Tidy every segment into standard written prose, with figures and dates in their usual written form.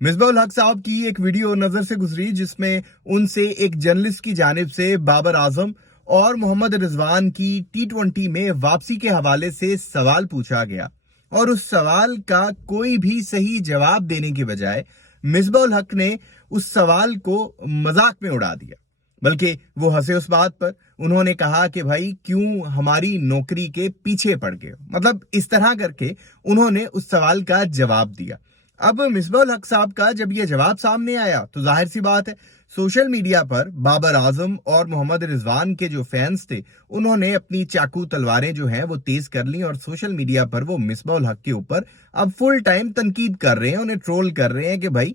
मिसबाह-उल हक साहब की एक वीडियो नजर से गुजरी जिसमें उनसे एक जर्नलिस्ट की जानिब से बाबर आजम और मोहम्मद रिजवान की टी20 में वापसी के हवाले से सवाल पूछा गया और उस सवाल का कोई भी सही जवाब देने के बजाय मिसबाह-उल हक ने उस सवाल को मजाक में उड़ा दिया। बल्कि वो हंसे उस बात पर। उन्होंने कहा कि भाई क्यों हमारी नौकरी के पीछे पड़ गए, मतलब इस तरह करके उन्होंने उस सवाल का जवाब दिया। अब मिसबाह-उल हक साहब का जब यह जवाब सामने आया तो जाहिर सी बात है सोशल मीडिया पर बाबर आजम और मोहम्मद रिजवान के जो फैंस थे उन्होंने अपनी चाकू तलवारें जो हैं वो तेज कर ली और सोशल मीडिया पर वो मिसबाह-उल हक के ऊपर अब फुल टाइम तनकीद कर रहे हैं, उन्हें ट्रोल कर रहे हैं कि भाई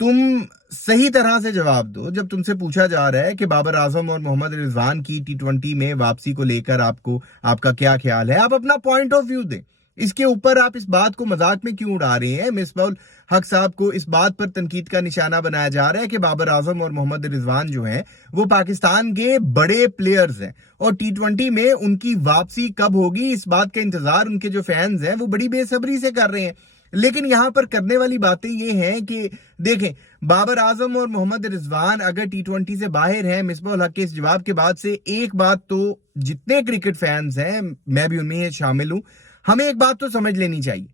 तुम सही तरह से जवाब दो। जब तुमसे पूछा जा रहा है कि बाबर आजम और मोहम्मद रिजवान की टी20 में वापसी को लेकर आपका क्या ख्याल है, आप अपना पॉइंट ऑफ व्यू दें। इसके ऊपर आप इस बात को मजाक में क्यों उड़ा रहे हैं? मिसबाह-उल हक साहब को इस बात पर तनकीद का निशाना बनाया जा रहा है कि बाबर आजम और मोहम्मद रिजवान जो हैं वो पाकिस्तान के बड़े प्लेयर्स हैं और टी20 में उनकी वापसी कब होगी इस बात का इंतजार उनके जो फैंस हैं वो बड़ी बेसब्री से कर रहे हैं। लेकिन यहां पर करने वाली बातें ये हैं कि देखें, बाबर आजम और मोहम्मद रिजवान अगर टी20 से बाहर हैं, मिसबाह-उल हक के इस जवाब के बाद से एक बात तो जितने क्रिकेट फैंस हैं, मैं भी उनमें शामिल हूं, हमें एक बात तो समझ लेनी चाहिए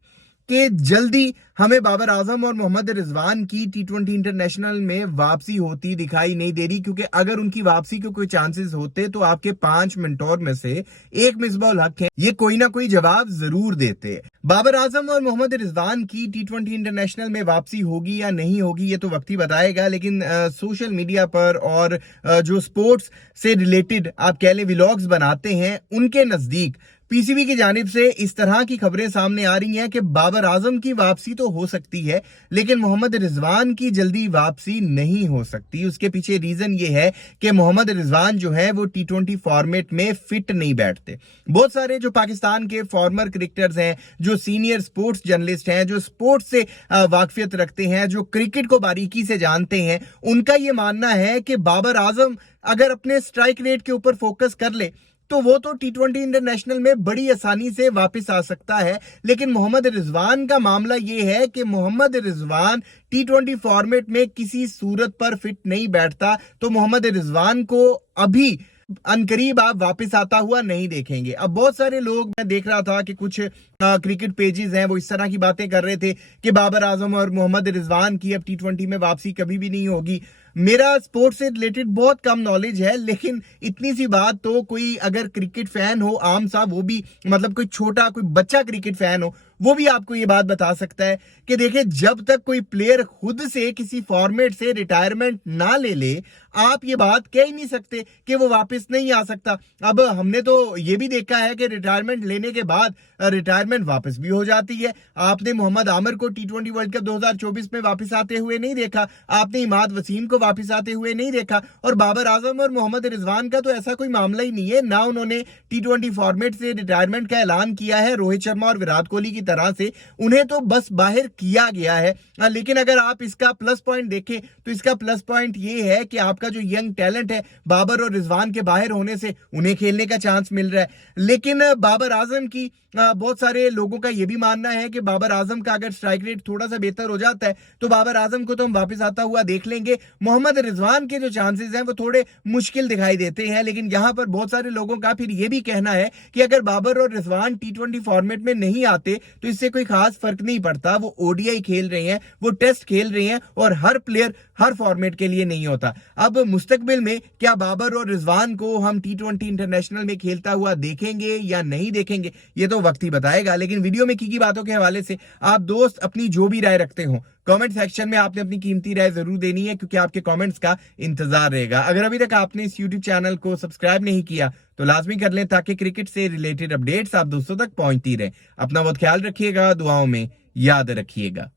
कि जल्दी हमें बाबर आजम और मोहम्मद रिजवान की टी20 इंटरनेशनल में वापसी होती दिखाई नहीं दे रही, क्योंकि अगर उनकी वापसी के कोई चांसेस होते तो आपके 5 मिनटोर में से एक मिसबाह-उल हक है, ये कोई ना कोई जवाब जरूर देते। बाबर आजम और मोहम्मद रिजवान की टी20 इंटरनेशनल में वापसी होगी या नहीं होगी ये तो वक्त ही बताएगा, लेकिन सोशल मीडिया पर और जो स्पोर्ट्स से रिलेटेड आप कह लें व्लॉग्स बनाते हैं उनके नजदीक पीसीबी की जानिब से इस तरह की खबरें सामने आ रही हैं कि बाबर आजम की वापसी तो हो सकती है लेकिन मोहम्मद रिजवान की जल्दी वापसी नहीं हो सकती। उसके पीछे रीजन ये है कि मोहम्मद रिजवान जो है वो टी20 फॉर्मेट में फिट नहीं बैठते। बहुत सारे जो पाकिस्तान के फॉर्मर क्रिकेटर्स हैं, जो सीनियर स्पोर्ट्स जर्नलिस्ट हैं, जो स्पोर्ट्स से वाकफियत रखते हैं, जो क्रिकेट को बारीकी से जानते हैं, उनका ये मानना है कि बाबर आजम अगर अपने स्ट्राइक रेट के ऊपर फोकस कर ले तो वो तो टी20 इंटरनेशनल में बड़ी आसानी से वापस आ सकता है। लेकिन मोहम्मद रिजवान का मामला ये है कि मोहम्मद रिजवान टी20 फॉर्मेट में किसी सूरत पर फिट नहीं बैठता, तो मोहम्मद रिजवान को अभी अनकरीब आप वापस आता हुआ नहीं देखेंगे। अब बहुत सारे लोग, मैं देख रहा था कि कुछ क्रिकेट पेजेस हैं वो इस तरह की बातें कर रहे थे कि बाबर आजम और मोहम्मद रिजवान की अब टी20 में वापसी कभी भी नहीं होगी। मेरा स्पोर्ट्स से रिलेटेड बहुत कम नॉलेज है, लेकिन इतनी सी बात तो कोई अगर क्रिकेट फैन हो आम सा, वो भी मतलब कोई छोटा कोई बच्चा क्रिकेट फैन हो, वो भी आपको ये बात बता सकता है कि देखिए जब तक कोई प्लेयर खुद से किसी फॉर्मेट से रिटायरमेंट ना ले ले आप ये बात कह ही नहीं सकते कि वो वापस नहीं आ सकता। अब हमने तो ये भी देखा है कि रिटायरमेंट लेने के बाद रिटायरमेंट वापस भी हो जाती है। आपने मोहम्मद आमिर को टी20 वर्ल्ड कप 2024 में वापस आते हुए नहीं देखा, आपने इमाद वसीम को वापस आते हुए नहीं देखा, और बाबर आजम और मोहम्मद रिजवान का तो ऐसा कोई मामला ही नहीं है, ना उन्होंने टी20 फॉर्मेट से रिटायरमेंट का ऐलान किया है। रोहित शर्मा और विराट कोहली की तरह से उन्हें तो बस बाहर किया गया है। लेकिन अगर आप इसका प्लस पॉइंट देखें तो इसका प्लस पॉइंट ये है कि आपका जो यंग टैलेंट है बाबर और रिजवान के बाहर होने से उन्हें खेलने का चांस मिल रहा है। लेकिन बाबर आजम की बहुत सारे लोगों का यह भी मानना है कि बाबर आजम का अगर स्ट्राइक रेट थोड़ा सा बेहतर हो जाता है तो बाबर आजम को तो हम वापस आता हुआ देख लेंगे। मोहम्मद रिजवान के जो चांसेस हैं वो थोड़े मुश्किल दिखाई देते हैं। लेकिन यहां पर बहुत सारे लोगों का फिर यह भी कहना है कि अगर बाबर और रिजवान टी20 फॉर्मेट में नहीं आते तो इससे कोई खास फर्क नहीं पड़ता। वो ओडीआई खेल रहे हैं, वो टेस्ट खेल रहे हैं, और हर प्लेयर हर फॉर्मेट के लिए नहीं होता। अब मुस्तकबिल में क्या बाबर और रिजवान को हम टी20 इंटरनेशनल में खेलता हुआ देखेंगे या नहीं देखेंगे ये तो वक्त ही बताएगा। लेकिन वीडियो में की बातों के हवाले से आप दोस्त अपनी जो भी राय रखते हो कमेंट सेक्शन में आपने अपनी कीमती राय जरूर देनी है, क्योंकि आपके कमेंट्स का इंतजार रहेगा। अगर अभी तक आपने इस यूट्यूब चैनल को सब्सक्राइब नहीं किया तो लाजमी कर लें ताकि क्रिकेट से रिलेटेड अपडेट्स आप दोस्तों तक पहुंचती रहे। अपना बहुत ख्याल रखिएगा, दुआओं में याद रखिएगा।